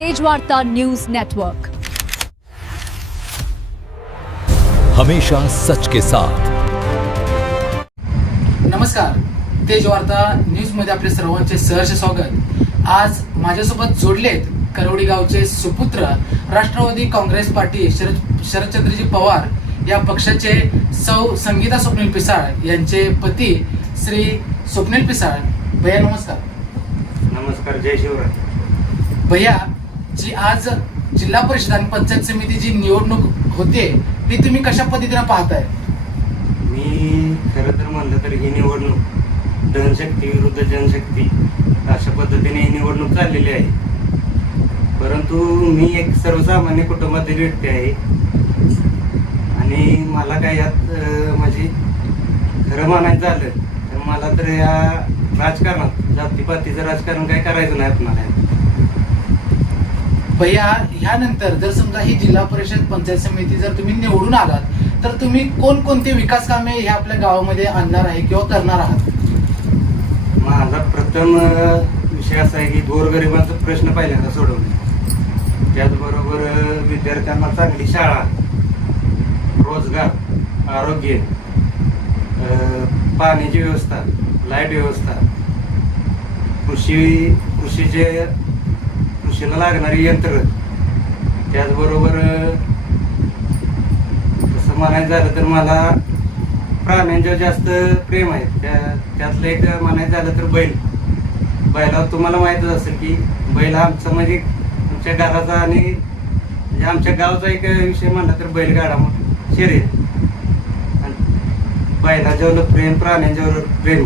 Tejvarta news network. हमेशा सच के साथ. नमस्कार. तेज वार्ता न्यूजमध्ये आपले सर्वांचे सहर्ष स्वागत. आज माझ्यासोबत जोडलेत करवडी गावचे सुपुत्र राष्ट्रवादी काँग्रेस पार्टी शरद शरदचंद्रजी पवार या पक्षाचे सौ संगीता स्वप्नील पिसाळ यांचे पती श्री स्वप्नील पिसाळ. भैया नमस्कार. नमस्कार जय शिवराय. भैया जी आज जिल्हा परिषद आणि पंचायत समितीची निवडणूक होते ती तुम्ही कशा पद्धतीने पाहताय? मी खरं तर म्हणलं तर ही निवडणूक धनशक्ती विरुद्ध जनशक्ती अशा पद्धतीने ही निवडणूक चाललेली आहे. परंतु मी एक सर्वसामान्य कुटुंबातील व्यक्ती आहे. आणि मला काय यात माझी म्हणजे खरं मानायचं झालं तर मला तर या राजकारणात जातीपातीचं राजकारण काय करायचं नाही आपणाला भैया ह्यानंतर जर समजा ही जिल्हा परिषद पंचायत समिती जर तुम्ही निवडून आलात तर तुम्ही कोणकोणते विकास कामे हे आपल्या गावामध्ये आणणार आहे किंवा करणार आहात? माझा प्रथम विषय असा आहे की गोरगरिबांचा प्रश्न पहिल्यांदा सोडवणे त्याचबरोबर विद्यार्थ्यांना चांगली शाळा रोजगार आरोग्य पाण्याची व्यवस्था लाइट व्यवस्था कृषी कृषीचे कृषीला लागणारी यंत्र. त्याचबरोबर तसं म्हणायचं झालं तर मला प्राण्यांच्यावर जास्त प्रेम आहे. त्या त्यातलं एक म्हणायचं झालं तर बैल. बैलावर तुम्हाला माहीतच असेल की बैल हा आमचा म्हणजे आमच्या घराचा आणि म्हणजे आमच्या गावचा एक विषय म्हणला तर बैलगाडा म्हणून. शरीर. आणि बैलाच्यावर प्रेम प्राण्यांच्यावर प्रेम.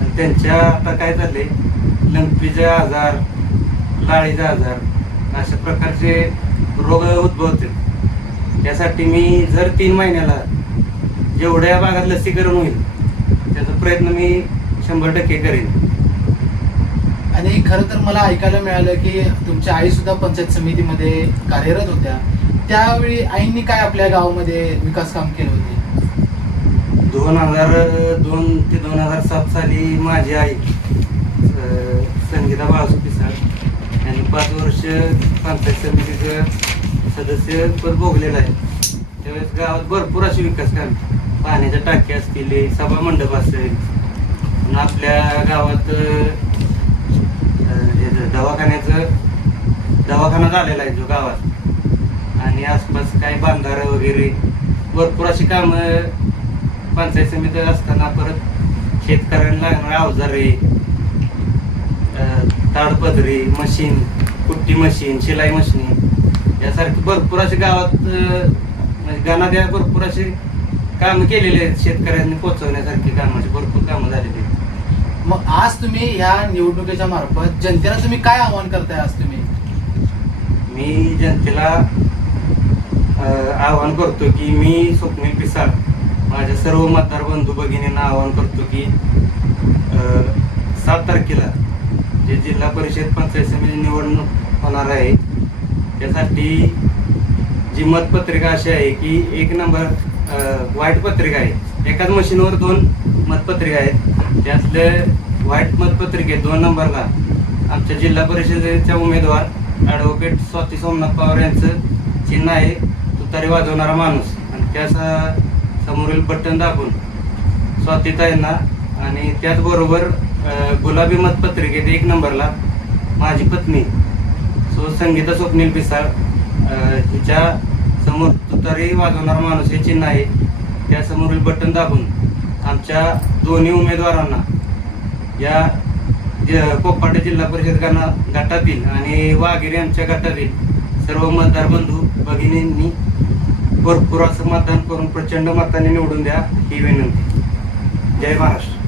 आणि त्यांच्या आता काय झाले लंपीचे आजार लाळीचे आजार अशा प्रकारचे रोग उद्भवते त्यासाठी मी जर तीन महिन्याला जेवढ्या भागात लसीकरण होईल त्याचा प्रयत्न मी शंभर टक्के करेन. आणि खरं तर मला ऐकायला मिळालं की तुमच्या आई सुद्धा पंचायत समितीमध्ये कार्यरत होत्या. त्यावेळी आईंनी काय आपल्या गावामध्ये विकास काम केले होते? दोन हजार दोन ते दोन हजार सात साली माझी आई संगीता बाळासू पिसाळ आणि पाच वर्ष पंचायत समितीचं सदस्य पद भोगलेलं आहे. त्यावेळेस गावात भरपूर अशी विकास कामे. पाण्याच्या टाक्या असतील सभा मंडप असेल आपल्या गावात दवाखान्याचं दवाखाना झालेला आहे जो गावात. आणि आसपास काही बांधारं वगैरे भरपूर अशी कामं पंचायत समिती असताना परत शेतकऱ्यांना लागणारे अवजारे ताडपदरी मशीन कुट्टी मशीन शिलाई मशीन यासारखी भरपूर अशी गावात म्हणजे गाणाद्या भरपूर अशी कामं केलेली आहेत शेतकऱ्यांनी पोहोचवण्यासारखी कामाची भरपूर कामं झालेली आहेत. मग आज तुम्ही ह्या निवडणुकीच्या मार्फत जनतेला तुम्ही काय आव्हान करताय आज तुम्ही? मी जनतेला आवाहन करतो की मी स्वप्नील पिसाळ माझ्या सर्व मतदार बंधू भगिनींना आवाहन करतो की सात तारखेला जे जिल्हा परिषद पंचायत समिती निवडणूक होणार आहे त्यासाठी जी मतपत्रिका अशी आहे की एक नंबर वाईट पत्रिका आहे. एकाच मशीनवर दोन मतपत्रिका आहेत. त्यातले वाईट मतपत्रिके दोन नंबरला आमच्या जिल्हा परिषदेच्या उमेदवार ॲडव्होकेट स्वाती सोमनाथ पवार यांचं चिन्ह आहे. तुतारी वाजवणारा माणूस. आणि त्या समोरील बटन दाबून स्वातीताईंना आणि त्याचबरोबर गुलाबी मतपत्रिकेत एक नंबरला माझी पत्नी सो संगीता स्वप्नील पिसाळ हिच्या समोर तुतारी वाजवणारा माणूस हे चिन्ह आहे. त्यासमोरील बटन दाबून आमच्या दोन्ही उमेदवारांना या ज- कोप्पाटे जिल्हा परिषद गटातील आणि वाघेरे यांच्या गटातील सर्व मतदार बंधू भगिनींनी भरपूर असं मतदान करून प्रचंड मताने निवडून द्या ही विनंती. जय महाराष्ट्र.